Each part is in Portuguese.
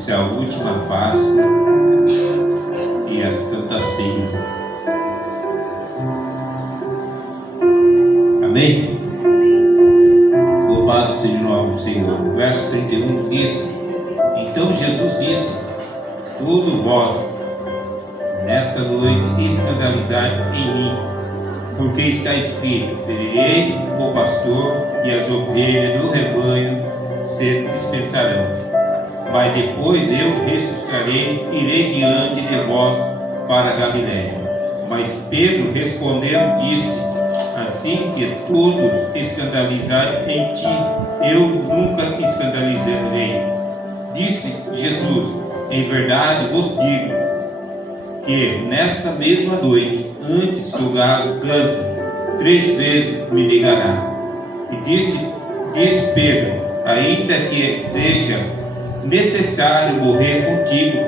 Essa é a última Páscoa e a Santa Ceia. Amém? Louvado seja o nome do Senhor. O verso 31 diz: Então Jesus disse: Tudo vós, nesta noite, escandalizai em mim, porque está escrito: Ferirei o pastor e as ovelhas do rebanho se dispersarão. Mas depois eu ressuscitarei, irei diante de vós para Galiléia. Mas Pedro respondeu e disse: Assim que todos escandalizarem em ti, eu nunca escandalizarei. Disse Jesus: Em verdade vos digo que nesta mesma noite, antes que o galo cante, 3 vezes me negará. E disse Pedro: Ainda que seja necessário morrer contigo,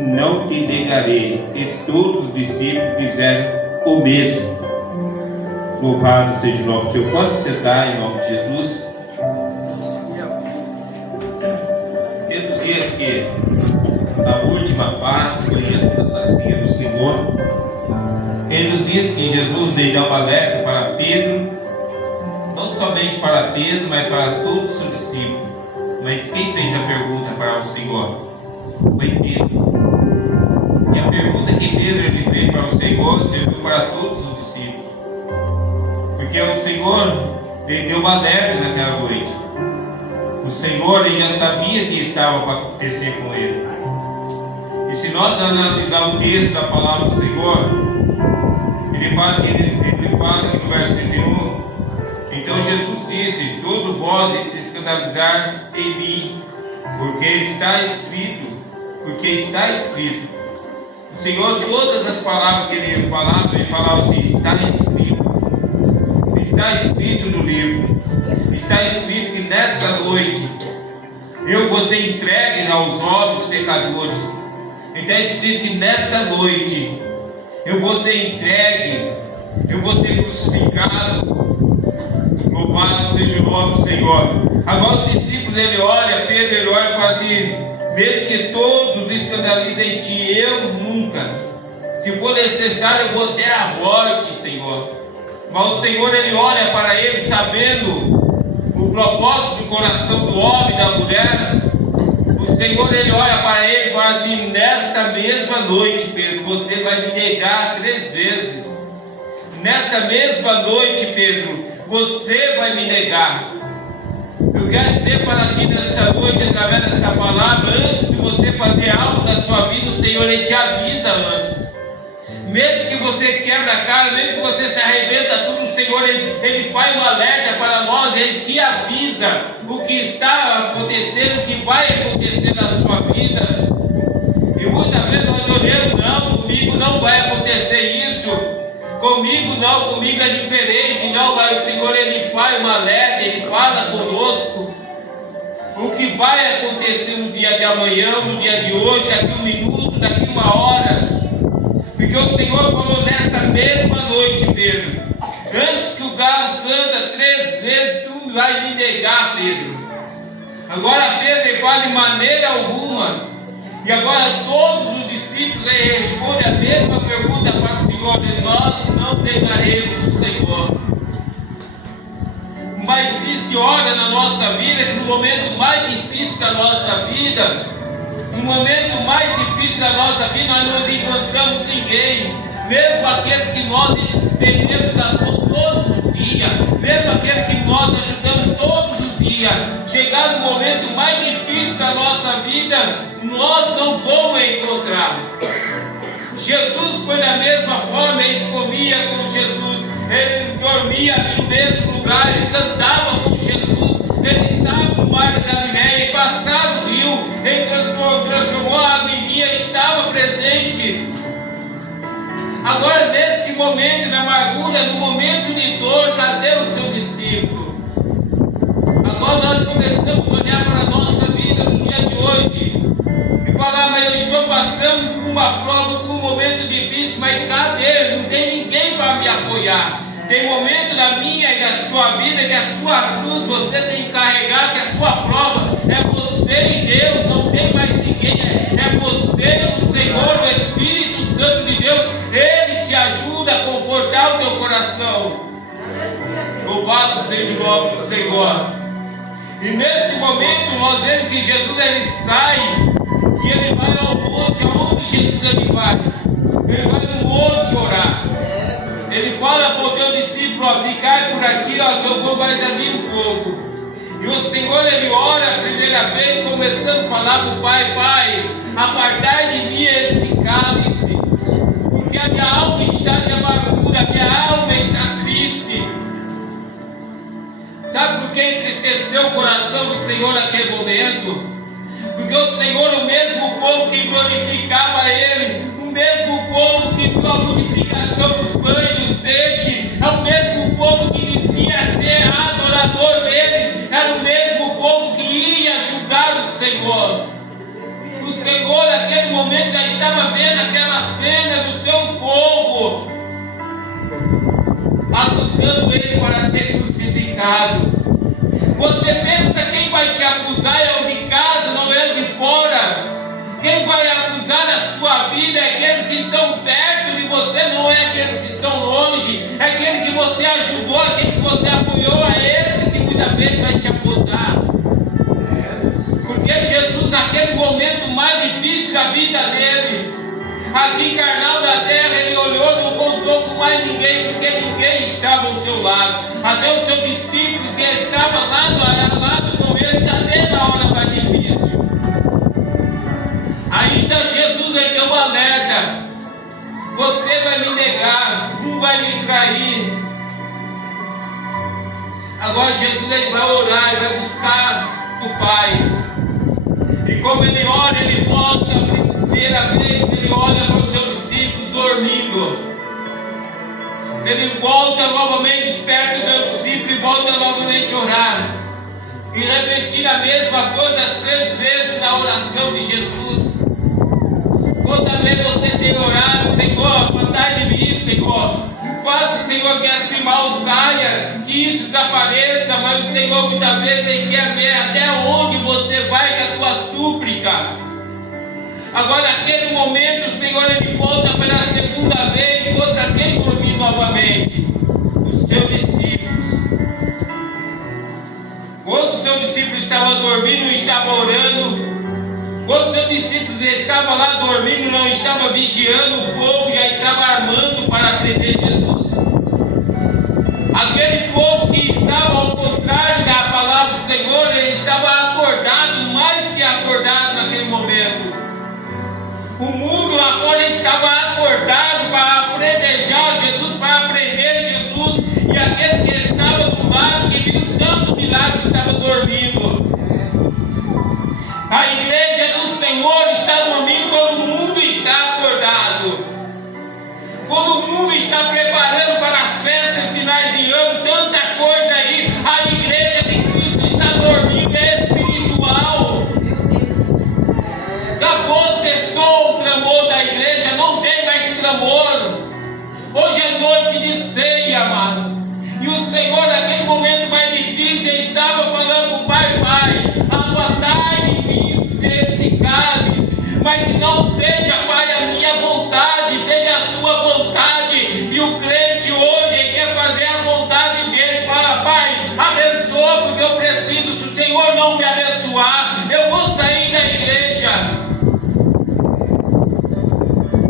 não te negarei. E todos os discípulos fizeram o mesmo. Louvado seja o nome do Senhor. Posso sentar em nome de Jesus? Pedro diz que na última Páscoa e a Santa Ceia do Senhor, ele nos diz que Jesus veio dar um alerta para Pedro, não somente para Pedro, mas para todos os seus discípulos. Mas quem fez a pergunta para o Senhor? Foi Pedro. E a pergunta que Pedro ele fez para o Senhor serviu para todos os discípulos. Porque o Senhor ele deu uma alerta naquela noite. O Senhor ele já sabia que estava para acontecer com ele. E se nós analisar o texto da palavra do Senhor, ele fala aqui no verso 31: Então Jesus disse: Todo vós escandalizar em mim, porque está escrito. O Senhor, todas as palavras que ele falava assim: está escrito. Está escrito no livro. Está escrito que nesta noite eu vou ser entregue aos homens pecadores. Está escrito que nesta noite eu vou ser entregue, eu vou ser crucificado. Louvado seja o nome do Senhor. Agora os discípulos, Pedro ele olha e fala assim: mesmo que todos escandalizem em ti, eu nunca. Se for necessário, eu vou até a morte, Senhor. Mas o Senhor ele olha para ele, sabendo o propósito do coração do homem e da mulher. O Senhor ele olha para ele e fala assim: nesta mesma noite, Pedro, você vai me negar 3 vezes. Nesta mesma noite, Pedro, você vai me negar. Eu quero dizer para ti nesta noite, através desta palavra, antes de você fazer algo na sua vida, o Senhor ele te avisa antes. Mesmo que você quebra a cara, mesmo que você se arrebenta tudo, o Senhor ele faz um alerta para nós, ele te avisa o que está acontecendo, o que vai acontecer na sua vida. E muitas vezes nós olhamos: não, comigo não vai acontecer isso, comigo não, comigo é diferente. Não, mas o Senhor ele faz um alerta, ele fala conosco o que vai acontecer no dia de amanhã, no dia de hoje, daqui 1 minuto, daqui 1 hora. Porque o Senhor falou: nesta mesma noite, Pedro, antes que o galo canta 3 vezes, tu vai me negar, Pedro. Agora Pedro ele fala: de maneira alguma. E agora todos os discípulos respondem a mesma pergunta para o Senhor: nós não negaremos o Senhor. Mas existe hora na nossa vida que no momento mais difícil da nossa vida, no momento mais difícil da nossa vida, nós não encontramos ninguém. Mesmo aqueles que nós estendemos a mão todos os dias, mesmo aqueles que nós ajudamos todos os dias, chegar no momento mais difícil da nossa vida, nós não vamos encontrar. Jesus foi da mesma forma, ele comia com Jesus, ele dormia no mesmo lugar, eles andavam com Jesus, ele estava no mar da Galiléia, e passava o rio, ele transformou a aguinha, estava presente. Agora nesse momento, na amargura, no momento de dor, cadê o seu discípulo? Agora nós começamos a olhar para a nossa vida no dia de hoje e falar: mas eu estou passando por uma prova, por um momento difícil, mas cadê? Não tem ninguém para me apoiar. Tem momento da minha e da sua vida que a sua cruz você tem que carregar, que a sua prova É você e Deus, não tem mais ninguém. É você, o Senhor, o Espírito Santo de Deus. Ele te ajuda a confortar o teu coração. Louvado seja o nome do Senhor. E nesse momento nós vemos que Jesus ele sai e ele vai ao monte. Aonde Jesus ele vai? Ele vai no monte orar. Ele fala para o teu discípulo, ó, ficai por aqui, ó, que eu vou mais ali um pouco. E o Senhor ele ora a primeira vez, começando a falar para o Pai: Pai, apartai de mim este cálice, porque a minha alma está de amargura, a minha alma está triste. Sabe por que entristeceu o coração do Senhor naquele momento? Porque o Senhor, o mesmo povo que glorificava Ele, o mesmo povo que viu a multiplicação dos pães e dos peixes, é o mesmo povo que dizia ser adorador dele, era o mesmo povo que ia julgar o Senhor. O Senhor naquele momento já estava vendo aquela cena do seu povo, acusando ele para ser crucificado. Você pensa quem vai te acusar é o de casa, não é o de fora. Quem vai acusar a sua vida é aqueles que estão perto de você, não é aqueles que estão longe. É aquele que você ajudou, aquele que você apoiou, é esse que muitas vezes vai te apontar. Porque Jesus, naquele momento mais difícil da vida dele, aqui carnal da terra, ele olhou, não contou com mais ninguém, porque ninguém estava ao seu lado. Até os seus discípulos que estavam lado a lado com ele, até na hora mais difícil. Ainda Jesus ele deu um alerta: você vai me negar, um vai me trair. Agora Jesus ele vai orar, ele vai buscar o Pai. E como ele ora, ele volta a primeira vez, ele olha para os seus discípulos dormindo. Ele volta novamente, desperta o seu discípulo e volta novamente a orar. E repetir a mesma coisa as 3 vezes na oração de Jesus. Outra vez você tem orado: Senhor, apartai de mim, Senhor. Faça, Senhor, que esse mal saia, que isso desapareça. Mas o Senhor muitas vezes ele quer ver até onde você vai com a tua súplica. Agora naquele momento o Senhor ele volta pela segunda vez, contra quem dormir novamente? Os seus discípulos. Quando os seus discípulos estavam dormindo, não estavam orando. Quando os seus discípulos estavam lá dormindo, não estavam vigiando, o povo já estava armando para prender Jesus. Aquele povo que estava ao contrário da palavra do Senhor, ele estava acordado, mais que acordado naquele momento. O mundo lá fora estava acordado para apredejar Jesus, para prender Jesus. E aquele que estava do lado, que viu tanto milagre, estava dormindo. A igreja do Senhor está dormindo quando o mundo está acordado. Quando o mundo está preparando para as festas finais de ano, tanta coisa aí, a igreja de Cristo está dormindo, é espiritual. Acabou cessou o clamor da igreja, não tem mais clamor. Hoje é noite de ceia, amado. E o Senhor, naquele momento mais difícil, estava falando com o Pai: Pai, apartai de mim esse cálice, mas que não seja, Pai, a minha vontade, seja a tua vontade. E o crente hoje ele quer fazer a vontade dele. Fala: Pai, abençoa, porque eu preciso. Se o Senhor não me abençoar, eu vou sair da igreja.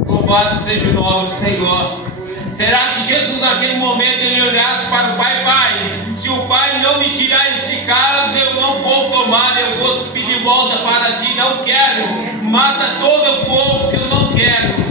Louvado seja o nome do Senhor. Será que Jesus naquele momento ele olhasse para o Pai: Pai, se o Pai não me tirar esse cálice, eu não vou tomar, eu vou subir de volta para ti, não quero, mata todo o povo que eu não quero.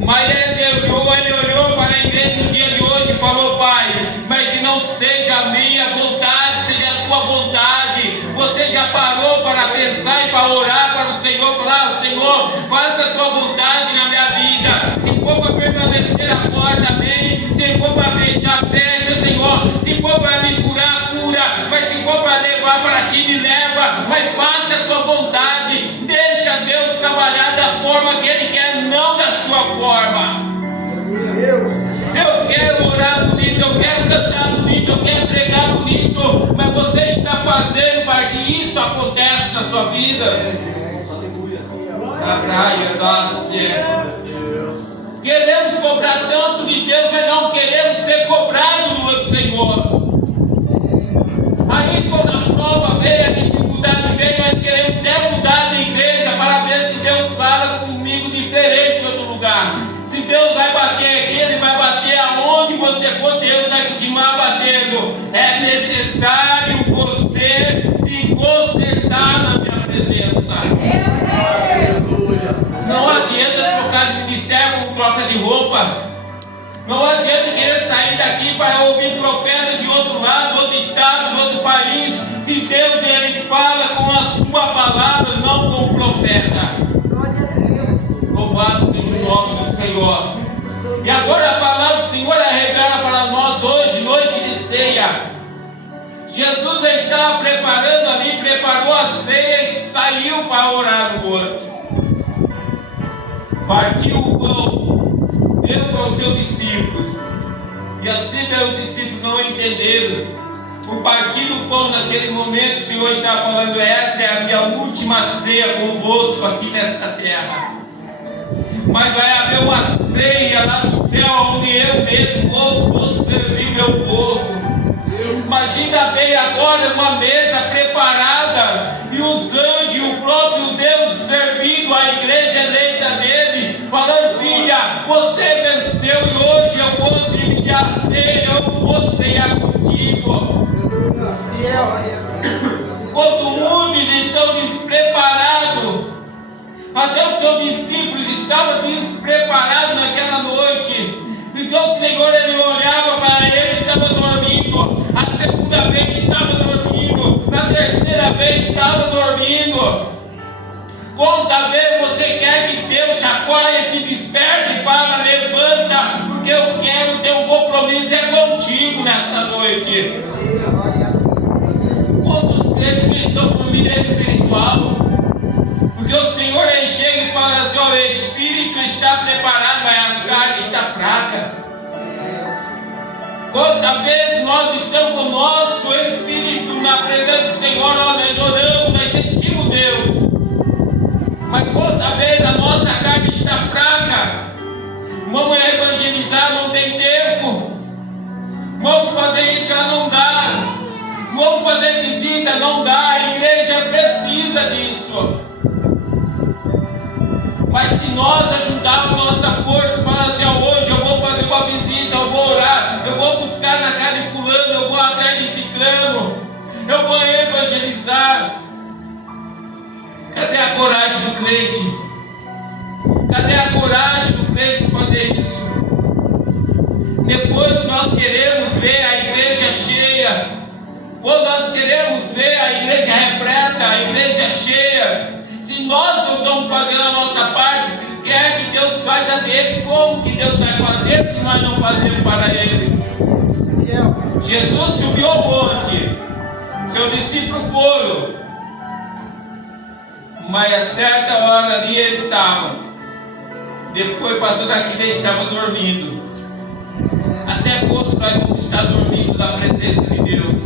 Mas ele olhou para a igreja no dia de hoje e falou: Pai, mas que não seja a minha vontade, seja a tua vontade. Você já parou para pensar e para orar para o Senhor, falar: Senhor, faça a tua vontade na minha vida. Se for para permanecer a porta, amém. Se for para fechar, fecha, Senhor. Se for para me curar, cura. Mas se for para levar para ti, me leva. Mas faça a tua vontade. Deixa Deus trabalhar da forma que Ele quer, não da sua forma. Eu quero orar bonito, eu quero cantar bonito, eu quero pregar bonito, mas você está fazendo para que isso acontece na sua vida. Queremos cobrar tanto de Deus, mas não queremos ser cobrados do Senhor. Aí quando a prova veio, a dificuldade veio, nós queremos até mudar de igreja para ver se Deus fala comigo diferente em outro lugar. Se Deus vai bater aqui, Ele vai bater aonde você for, Deus vai continuar batendo. É necessário você se consertar na minha presença. Não adianta trocar de ministério como troca de roupa. Não adianta querer sair daqui para ouvir profeta de outro lado, de outro estado, de outro país. Se Deus Ele fala com a sua palavra, não com o profeta. Louvado seja o nome do Senhor. E agora a palavra do Senhor revela para nós hoje, noite de ceia. Jesus estava preparando ali, preparou a ceia e saiu para orar no monte. Partiu o pão, deu para os seus discípulos. E assim meus discípulos não entenderam. Por partir do pão naquele momento, o Senhor estava falando: esta é a minha última ceia convosco aqui nesta terra. Mas vai haver uma ceia lá no céu, onde eu mesmo vou servir meu povo. Imagina bem agora uma mesa preparada, e os anjos, o próprio Deus servindo a igreja eleita dele, falando: filha, você venceu e hoje eu vou dividir a ceia, eu vou ceiar contigo. Enquanto muitos estão despreparados, até os seus discípulos estavam despreparados naquela noite. Então o Senhor, Ele olhava para ele, estava dormindo. A segunda vez estava dormindo. Na terceira vez estava dormindo. Quanta vez você quer que Deus chacoalhe, te desperte e fala: levanta, porque eu quero ter um compromisso contigo nesta noite. Quantos crentes que estão dormindo espiritual? Porque o Senhor aí chega e fala assim: ó, o espírito está preparado, mas a carne está fraca. Quantas vezes nós estamos com o nosso espírito na presença do Senhor, nós oramos, nós sentimos Deus. Mas quantas vezes a nossa carne está fraca? Vamos evangelizar, não tem tempo. Vamos fazer isso, já não dá. Vamos fazer visita, não dá. A igreja precisa disso. Mas se nós ajudarmos nossa força, falar assim: hoje eu vou fazer uma visita, eu vou orar, eu vou buscar na casa de fulano, eu vou atrás de ciclano, eu vou evangelizar. Cadê a coragem do crente? Cadê a coragem do crente fazer isso? Depois nós queremos ver a igreja cheia. Quando nós queremos ver a igreja repleta, a igreja cheia, se nós não estamos fazendo a nossa parte, quer que Deus faz a dele? Como que Deus vai fazer se nós não fazemos para Ele? Jesus subiu ao monte, seus discípulos foram, mas a certa hora ali ele estava. Depois passou daqui, ele estava dormindo. Até quando nós vamos estar dormindo na presença de Deus?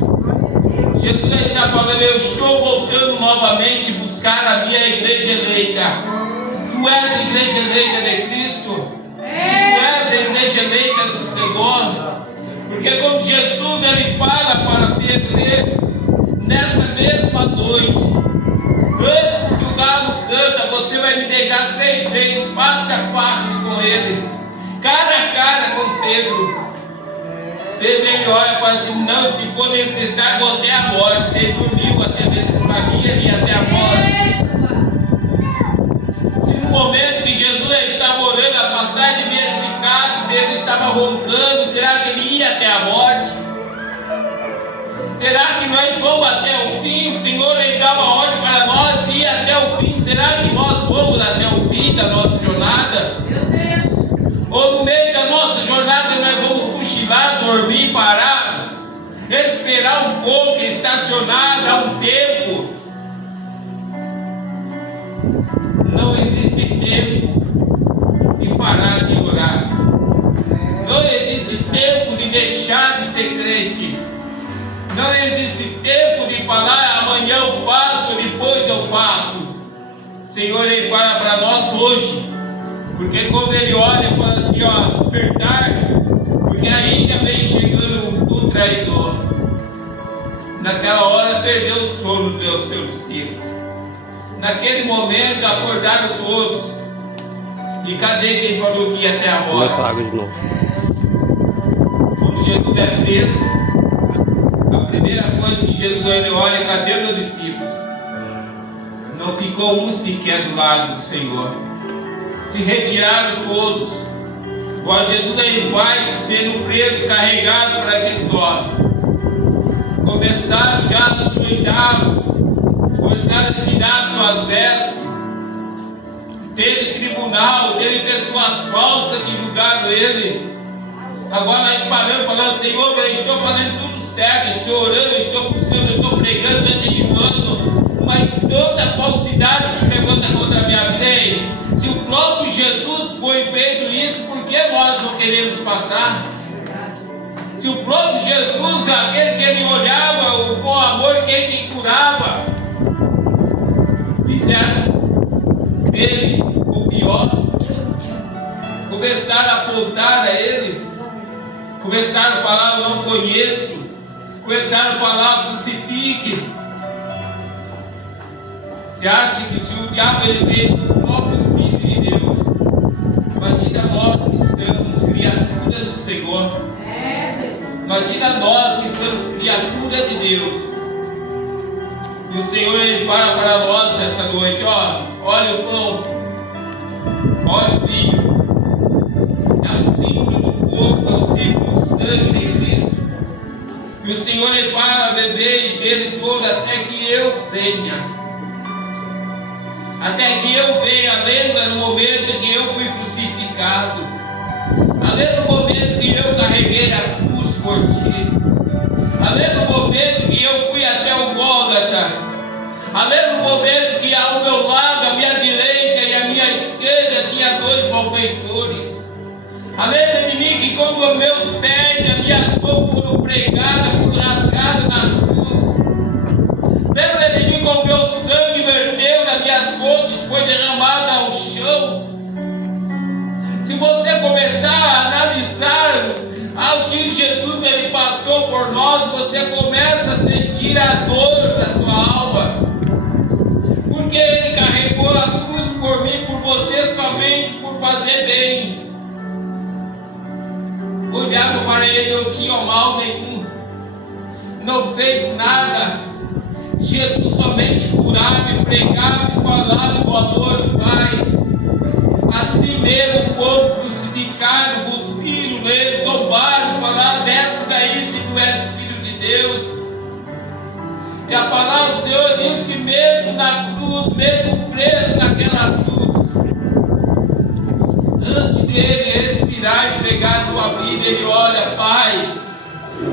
Jesus está falando: eu estou voltando novamente buscar a minha igreja eleita. Tu és a igreja eleita de Cristo? Tu és a igreja eleita do Senhor? Porque como Jesus ele fala para Pedro, nessa mesma noite, antes que o galo canta, você vai me negar 3 vezes, face a face com ele, cara a cara com Pedro. Pedro ele olha e fala assim: não, se for necessário, vou até a morte. Se ele dormiu até mesmo para mim, ele ia até a morte. Se no momento que Jesus estava orando, a passagem de esse cálice, Pedro estava roncando, será que ele ia até a morte? Será que nós vamos até o fim? O Senhor ele dá uma ordem para nós ir até o fim. Será que nós vamos até o fim da nossa jornada? Meu Deus! Ou no meio da nossa jornada nós vamos cochilar, dormir, parar, esperar um pouco, estacionar, dar um tempo? Não existe tempo de parar de orar. Não existe tempo de deixar de ser crente. Não existe tempo de falar amanhã eu faço, depois eu faço. O Senhor, Ele fala para nós hoje. Porque quando Ele olha e fala assim, ó, despertar, porque aí já vem chegando o traidor. Naquela hora perdeu o sono dos seus discípulos. Naquele momento acordaram todos. E cadê quem falou que ia até a morte? Começa a água de novo. Quando Jesus é preso, a primeira coisa que Jesus olha, cadê meus discípulos? Não ficou um sequer do lado do Senhor. Se retiraram todos. Igual Jesus ele vai sendo preso, carregado para aquele homem. Começaram já a sujar, começaram a tirar suas vestes. Teve tribunal, teve pessoas falsas que julgaram ele. Agora nós paramos falando, Senhor, eu estou fazendo tudo certo, estou orando, estou buscando, estou pregando, estou te animando, mas toda falsidade se levanta contra a minha vida. Se o próprio Jesus foi feito nisso, por que nós não queremos passar? Se o próprio Jesus, aquele que ele olhava com amor, quem curava, fizeram dele o pior, começaram a apontar a ele, começaram a falar eu não conheço, começaram a falar crucifique. Você acha que se o diabo ele fez com o próprio Filho de Deus, imagina nós que estamos criaturas do Senhor, imagina nós que somos criaturas de Deus. E o Senhor ele fala para nós nesta noite, ó, olha o pão, olha o vinho, é o símbolo do corpo, é o símbolo do sangue de Cristo. E o Senhor ele fala, beber e dele todo até que eu venha. Até que eu venha, lembra no momento que eu fui crucificado, lembra no momento que eu carreguei a cruz por ti, lembra no momento que eu fui até o Gólgota, lembra no momento que ao meu lado, à minha direita e à minha esquerda tinha dois malfeitores, lembra de mim que quando os meus pés e as minhas mãos foram pregadas, foram rasgadas na cruz, lembra de mim como o meu sangue verteu nas minhas fontes, foi derramado ao chão. Se você começar a analisar ao que Jesus ele passou por nós, você começa a sentir a dor da sua alma, porque ele carregou a cruz por mim, por você, somente por fazer bem. Olhava para ele, não tinha mal nenhum, não fez nada. Jesus somente curava e pregava e falava do amor do Pai. Assim mesmo o povo crucificado, cuspiram nele, zombaram, falaram, desce daí se tu és filho de Deus. E a palavra do Senhor diz que mesmo na cruz, mesmo preso naquela cruz, antes dele respirar e pregar a tua vida, ele olha, Pai,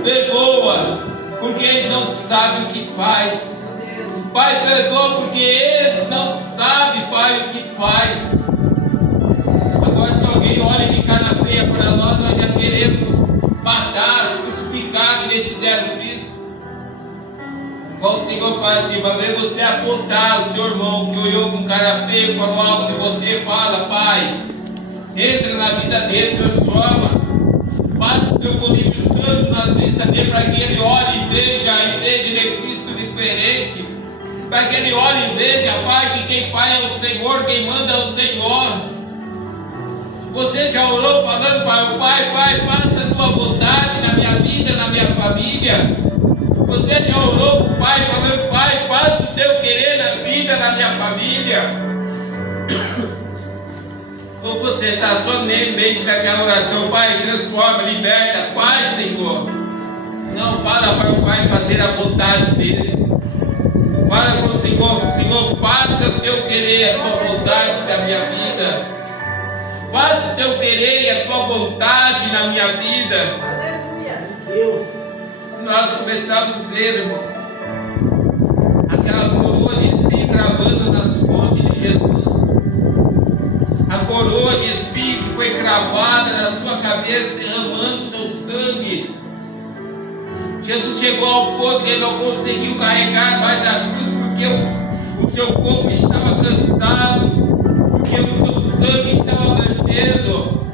perdoa, porque eles não sabem o que faz. Pai, perdoa, porque eles não sabem, Pai, o que faz. Agora, se alguém olha de cara feia para nós, nós já queremos matar, crucificar, que nem fizeram Cristo. Igual o Senhor faz assim, para ver você apontar o seu irmão que olhou com cara feio, falou algo de você, fala, Pai, entra na vida dele, transforma, faça o teu colírio santo nas vistas dele, para que ele olhe e veja a igreja de Cristo diferente, para que ele olhe e veja, Pai, que quem faz é o Senhor, quem manda é o Senhor. Você já orou falando para o Pai, Pai, faça a tua vontade na minha vida, na minha família? Você já orou para o Pai falando, Pai, faça o teu querer na vida, na minha família? Ou você está só mente naquela oração, Pai, transforma, liberta, faz, Senhor. Não, fala para o Pai fazer a vontade dele. Fala com o Senhor, Senhor, faça o teu querer, a tua vontade da minha vida. Faça o teu querer e a tua vontade na minha vida. Aleluia. Deus. Nós começamos a ver, irmãos, aquela coroa de espinho cravando nas fontes de Jesus. A coroa de espinho que foi cravada na sua cabeça, derramando seu sangue. Jesus chegou ao ponto que ele não conseguiu carregar mais a cruz porque o seu corpo estava cansado, porque o seu sangue estava vertendo.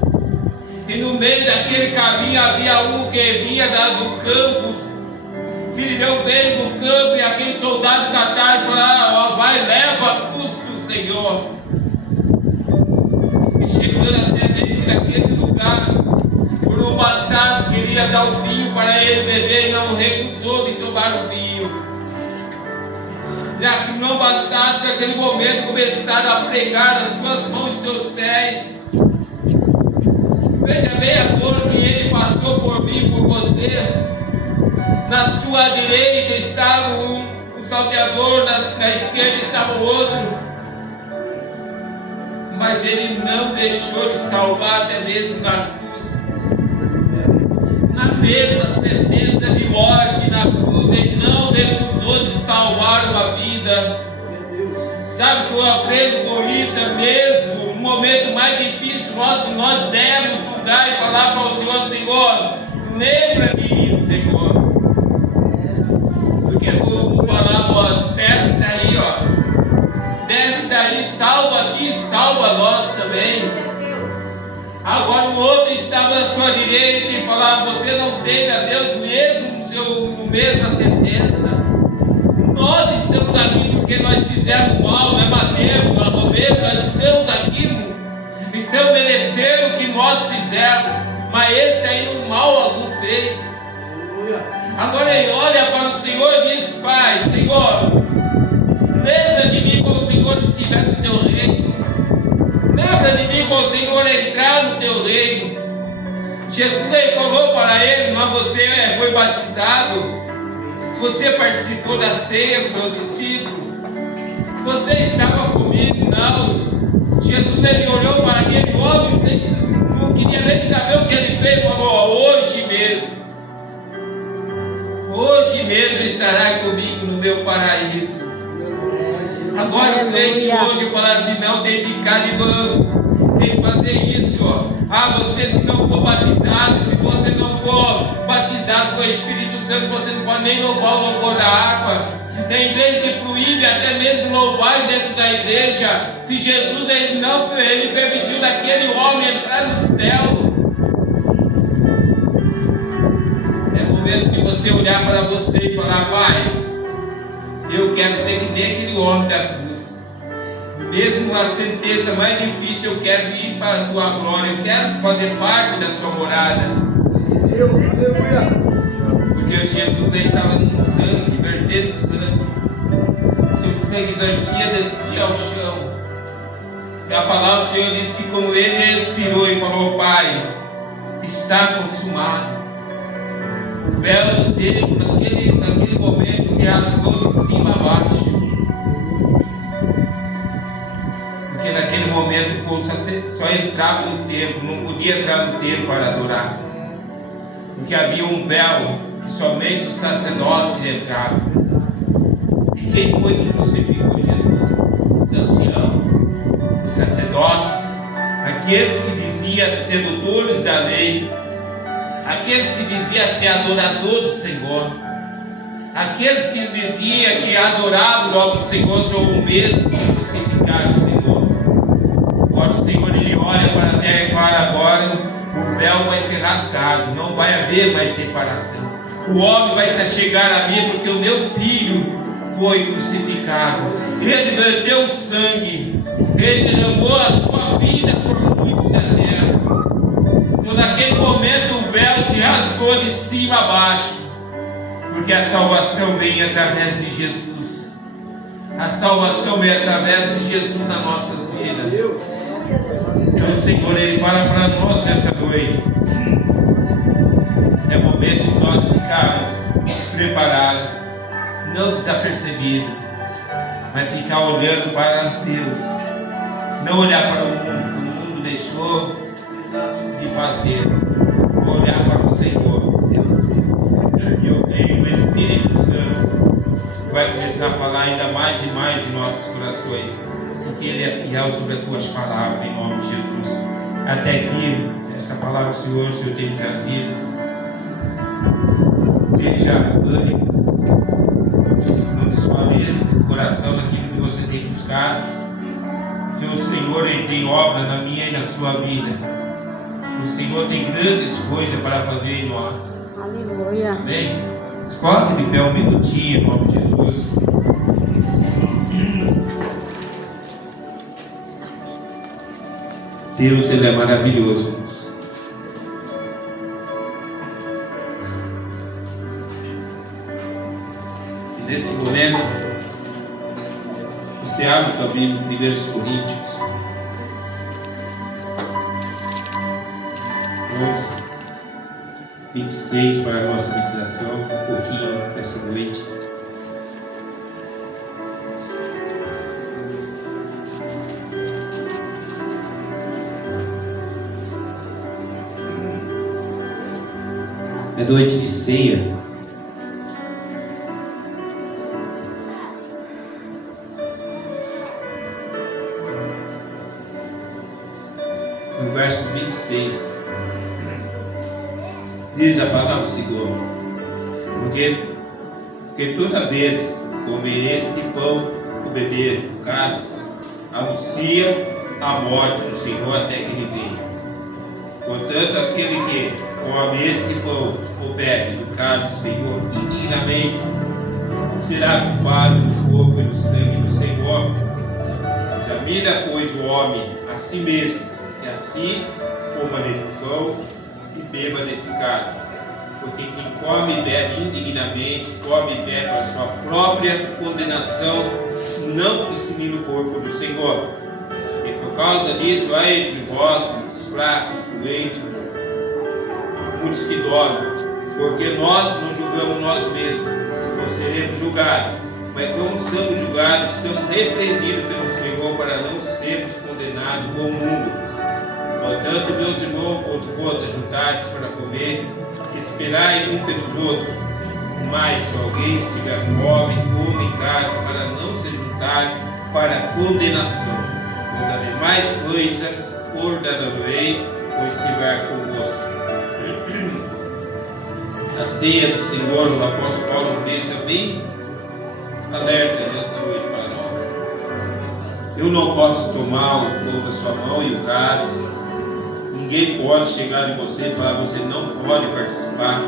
E no meio daquele caminho havia um que vinha do campo. Sirineu veio do campo e aquele soldado catar falou: vai, leva a cruz do Senhor. E chegando até dentro daquele lugar, por não bastasse, queria dar o vinho para ele beber e não recusou de tomar o vinho. Já que não bastasse, naquele momento começaram a pregar as suas mãos e seus pés. Veja bem a dor que ele passou por mim, por você. Na sua direita estava um salteador, na esquerda estava o outro. Mas ele não deixou de salvar até mesmo na cruz. Na mesma sentença de morte na cruz, ele não recusou de salvar uma vida. Sabe o que eu aprendo com isso? É mesmo no momento mais difícil nosso, nós demos lugar e falar para o Senhor: Senhor, lembra de mim, Senhor. Porque como falamos, desce daí, desce daí, salva-te e salva nós também. Agora o outro estava na sua direita e falava: você não teve a Deus mesmo mesma sentença. Nós estamos aqui porque nós fizemos mal, não é batemos, não é roubemos, nós estamos aqui, estamos merecendo o que nós fizemos, mas esse aí no mal algum fez. Agora ele olha para o Senhor e diz: Pai, Senhor, lembra de mim quando o Senhor estiver no teu reino. Lembra de mim quando o Senhor entrar no teu reino. Jesus ele falou para ele: não, você foi batizado, você participou da ceia com meus discípulos, você estava comigo. Não. Jesus ele olhou para aquele homem, não queria nem saber o que ele fez, e falou: hoje mesmo estará comigo no meu paraíso. Agora o crente hoje fala assim: não, tem que ficar de banco, tem que fazer isso. Você se não for batizado, se você não for batizado com o Espírito Santo, você não pode nem louvar o louvor da harpa. Tem igreja que proíbe até mesmo louvar dentro da igreja. Se Jesus ele permitiu daquele homem entrar no céu. É o momento de você olhar para você e falar: Pai, eu quero ser que nem aquele homem da cruz. Mesmo na sentença mais difícil, eu quero ir para a tua glória. Eu quero fazer parte da sua morada. Deus, aleluia. Porque Jesus estava no sangue, vertendo sangue. Seu sangue vertia, descia ao chão. E a palavra do Senhor diz que como ele expirou e falou: Pai, está consumado. O véu do templo, naquele momento, se rasgou de cima a baixo. Porque naquele momento o povo só entrava no templo, não podia entrar no templo para adorar. Porque havia um véu que somente os sacerdotes entravam. E quem foi que crucificou Jesus? Os anciãos, os sacerdotes, aqueles que diziam sedutores da lei, aqueles que diziam ser adorador do Senhor, aqueles que diziam que adoravam o nome do Senhor são o mesmo que crucificaram o Senhor. Agora o Senhor ele olha para a terra e fala: agora o véu vai ser rasgado, não vai haver mais separação. O homem vai se chegar a mim porque o meu filho foi crucificado. Ele verteu o sangue, ele derramou a sua vida por muitos da terra. Então naquele momento o véu se rasgou de cima a baixo, porque a salvação vem através de Jesus. A salvação vem através de Jesus nas nossas vidas. Então o Senhor ele fala para nós nesta noite: é momento de nós ficarmos preparados, não desapercebidos, mas ficar olhando para Deus, não olhar para o mundo, que o mundo deixou de fazer, olhar para o Senhor. E eu creio que o Espírito Santo vai começar a falar ainda mais e mais em nossos corações, porque Ele é fiel sobre as tuas palavras, em nome de Jesus. Até aqui, essa palavra, Senhor tem me trazido. deixa pânico, não desfaleça o coração daquilo que você tem buscado, que o Senhor ele tem obra na minha e na sua vida. O Senhor tem grandes coisas para fazer em nós. Aleluia. Amém? Se coloque de pé um minutinho, em nome de Jesus. Deus, Ele é maravilhoso, irmãos. E nesse momento, você abre sua Bíblia em 1 Coríntios 26 para a nossa meditação, um pouquinho dessa noite. É noite de ceia. No verso 26, diz a palavra do Senhor: porque toda vez comer este pão ou beber o cálice, anuncia a morte do Senhor até que Ele venha. Portanto, aquele que come este pão ou bebe do cálice do Senhor indignamente será culpado do corpo e do sangue do Senhor. Examina, pois, o homem a si mesmo, e assim coma desse pão e beba desse cálice. Porque quem come e bebe indignamente, come e bebe para a sua própria condenação, não discrimina o corpo do Senhor. E por causa disso há entre vós muitos fracos, doentes, muitos que dormem, porque nós não julgamos nós mesmos, não seremos julgados. Mas como somos julgados, somos repreendidos pelo Senhor para não sermos condenados com o mundo. Portanto, meus irmãos, quando for ajuntar-se para comer, esperai um pelos outros. Mas se alguém estiver fome, coma em casa, para não se juntar para a condenação. Todas as demais coisas ordenarei ou estiver convosco. A ceia do Senhor, o apóstolo Paulo nos deixa bem alerta nessa noite para nós. Eu não posso tomar o pão da sua mão e o cálice. Ninguém pode chegar em você e falar: você não pode participar,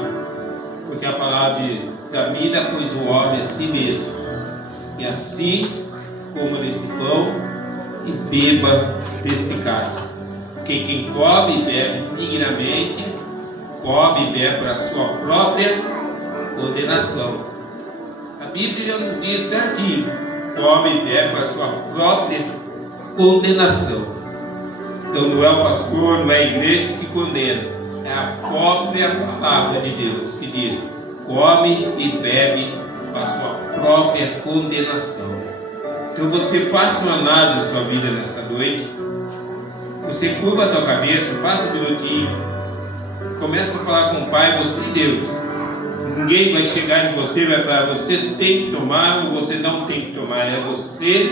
porque a palavra diz: examina, pois, o homem a si mesmo, e assim coma deste pão e beba deste cálice. Porque quem come e bebe dignamente, come e bebe para a sua própria condenação. A Bíblia nos diz certinho: come e bebe para a sua própria condenação. Então não é o pastor, não é a igreja que condena, é a própria palavra de Deus que diz: come e bebe para a sua própria condenação. Então você faça uma análise da sua vida nesta noite. Você curva a tua cabeça, faça um minutinho, começa a falar com o Pai, você e Deus. Ninguém vai chegar em você e vai falar: você tem que tomar ou você não tem que tomar. É você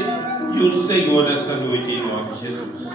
e o Senhor nesta noite, em nome de Jesus.